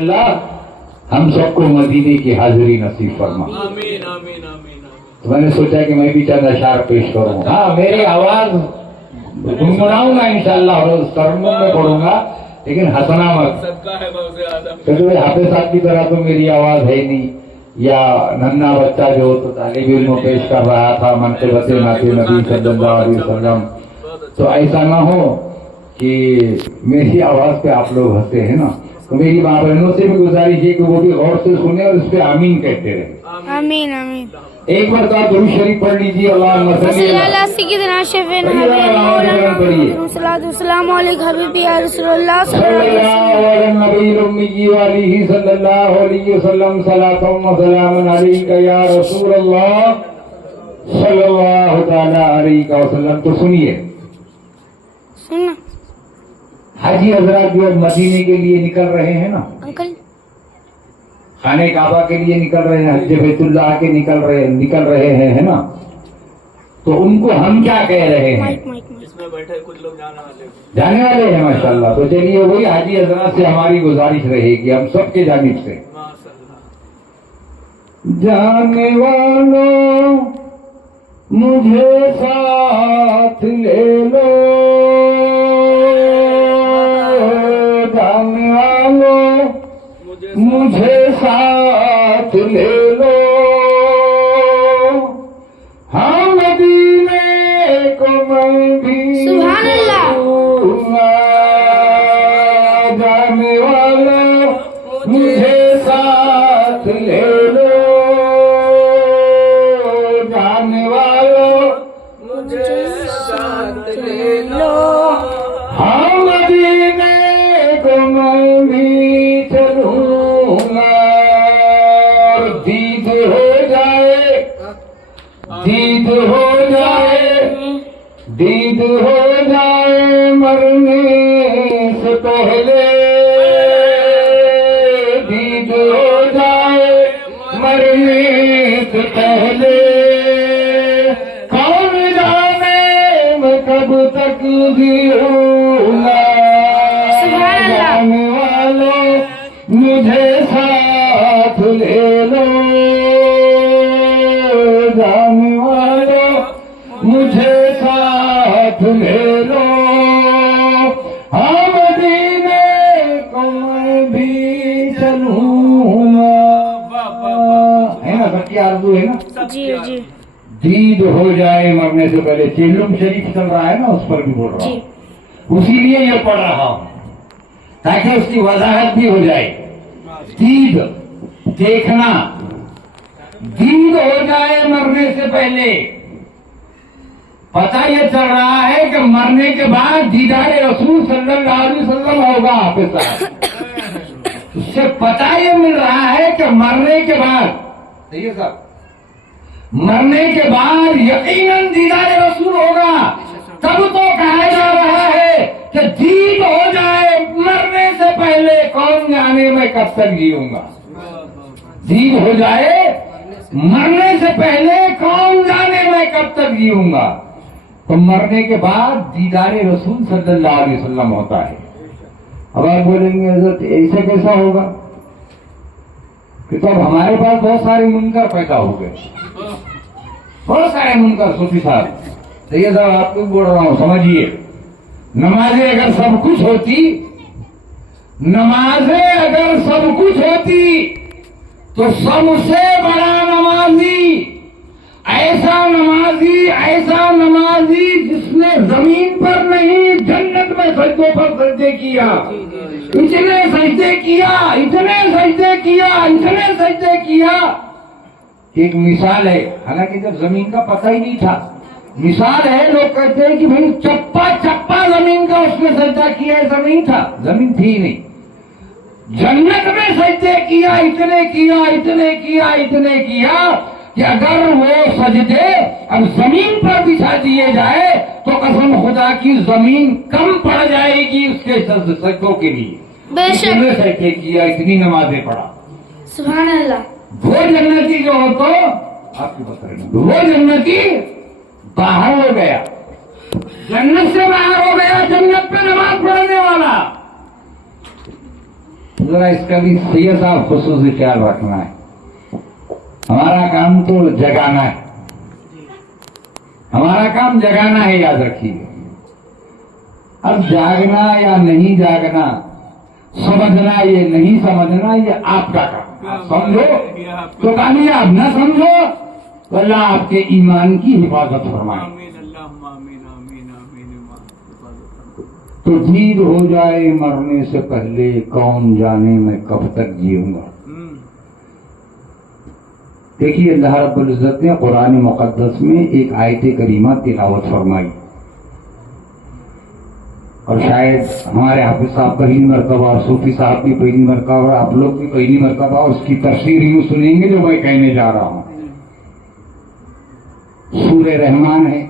اللہ ہم سب کو مدینے کی حاضری نصیب فرما. آمین آمین آمین. تو میں نے سوچا کہ میں بھی چند اشعار پیش کروں. ہاں میری آواز گنگناؤں گا انشاءاللہ اور ترنم میں پڑھوں گا لیکن ہنسنا مت. صدقہ ہے غوث اعظم. کیونکہ حافظ صاحب کی طرح تو میری آواز ہے ہی نہیں، یا ننھا بچہ جو تو طالب علم پیش کر رہا تھا منقبت نعت نبی صلی اللہ علیہ وسلم. تو ایسا نہ ہو کہ میری آواز پہ آپ لوگ ہنستے ہیں نا. تو میری ماں بہنوں سے بھی گزارش ہے کہ وہ بھی غور سے سنیں اور اس پہ آمین کہتے رہے. آمین آمین. ایک بار تو درود شریف پڑھ لیجیے. اللہم صلی اللہ سیدنا شفیعنا مولانا صلوات والسلام علیک حبیبی یا رسول اللہ صلی اللہ علیہ وسلم. نبی الامی وعلیہ صلی اللہ علیہ وسلم صلاۃ و سلام علیک یا رسول اللہ صلی اللہ تعالی علیہ وسلم. تو سنیے سننا حاجی حضرات جو مدینے کے لیے نکل رہے ہیں نا، انکل خانہ کعبہ کے لیے نکل رہے ہیں، حج بیت اللہ کے نکل رہے ہیں ہے نا، تو ان کو ہم کیا کہہ رہے ہیں؟ مائک مائک اس میں بیٹھے کچھ لوگ جانے جانے والے ہیں ماشاءاللہ. تو چلیے وہی حاجی حضرات سے ہماری گزارش رہے گی ہم سب کے جانب سے. جانے والوں مجھے ساتھ لے لو، جانے والوں مجھے ساتھ لے لو، ہاں مدینے کو میں بھی سبحان اللہ. جانے والوں مجھے ساتھ لے لو، جانے والوں مجھے ساتھ لے لو. ہاں مدینے کو میں بھی چلوں گا. دید ہو جائے، دید ہو جائے، دید ہو جائے مرنے سے پہلے، دید ہو جائے مرنے سے پہلے. کون جانے میں کب تک جیوں گا. جانے والوں مجھے ساتھ لے لو، جانے والوں مجھے ساتھ لے لو، ہاں مدینے کو میں بھی چلوں گا. ہے نا سب کی آرزو ہے نا. جی جی دید ہو جائے مرنے سے پہلے. چیلم شریف چل رہا ہے نا اس پر بھی بول رہا جی. ہوں، اسی لیے یہ پڑھ رہا ہوں تاکہ اس کی وضاحت بھی ہو جائے. دید دیکھنا، دید ہو جائے مرنے سے پہلے. پتہ یہ چل رہا ہے کہ مرنے کے بعد دیدار رسول صلی اللہ علیہ وسلم ہوگا. حافظ صاحب اس سے پتہ یہ مل رہا ہے کہ مرنے کے بعد، صحیح صاحب، مرنے کے بعد یقیناً دیدار رسول ہوگا. تب تو کہا جا رہا ہے کہ دید ہو جائے مرنے سے پہلے، کون جانے میں کب تک جیوں گا. دید ہو جائے مرنے سے پہلے، کون جانے میں کب تک جیوں گا. تو مرنے کے بعد دیدار رسول صلی اللہ علیہ وسلم ہوتا ہے. اب آپ بولیں گے حضرت ایسے کیسا ہوگا؟ کہ تو اب ہمارے پاس بہت سارے منکر پیدا ہو گئے، بہت سارے منکر. صوفی صاحب سید صاحب آپ کو بول رہا ہوں سمجھیے. نمازیں اگر سب کچھ ہوتی، نمازیں اگر سب کچھ ہوتی تو سب سے بڑا نمازی ایسا نمازی جس نے زمین پر نہیں جنت میں سجدوں پر سجدے کیا، اتنے سجدے کیا. ایک مثال ہے، حالانکہ جب زمین کا پتہ ہی نہیں تھا، مثال ہے. لوگ کہتے ہیں کہ بھائی چپا زمین کا اس نے سجدہ کیا، ایسا نہیں تھا، زمین تھی نہیں. جنت میں سجدے کیا، اتنے کیا کہ اگر وہ سجدے اب زمین پر بچھا دیے جائے تو قسم خدا کی زمین کم پڑ جائے گی اس کے سجدوں کے لیے. بے شک. اتنے سجدے کیا، اتنی نمازیں پڑھا. سبحان اللہ. وہ جنتی جو ہو تو آپ کی بات کریں، وہ جنتی باہر ہو گیا، جنت سے باہر ہو گیا، جنت پہ نماز پڑھنے والا. ذرا اس کا بھی سید صاحب خصوصی خیال رکھنا ہے. ہمارا کام تو جگانا ہے, ہمارا کام جگانا ہے, یاد رکھیے. اب جاگنا یا نہیں جاگنا, سمجھنا یہ نہیں سمجھنا, یہ آپ کا کام. آپ سمجھو تو کامیاب, نہ سمجھو تو اللہ آپ کے ایمان کی حفاظت فرمائے. آمین اللہم آمین آمین آمین. تو دید ہو جائے مرنے سے پہلے, کون جانے میں کب تک جیوں گا. دیکھیے اللہ رب العزت نے قرآن مقدس میں ایک آیت کریمہ تلاوت فرمائی, اور شاید ہمارے حافظ صاحب پہلی مرتبہ, اور صوفی صاحب بھی پہلی مرتبہ, اور آپ لوگ بھی پہلی مرتبہ اس کی تفسیر یوں سنیں گے جو میں کہنے جا رہا ہوں. سورہ رحمان ہے,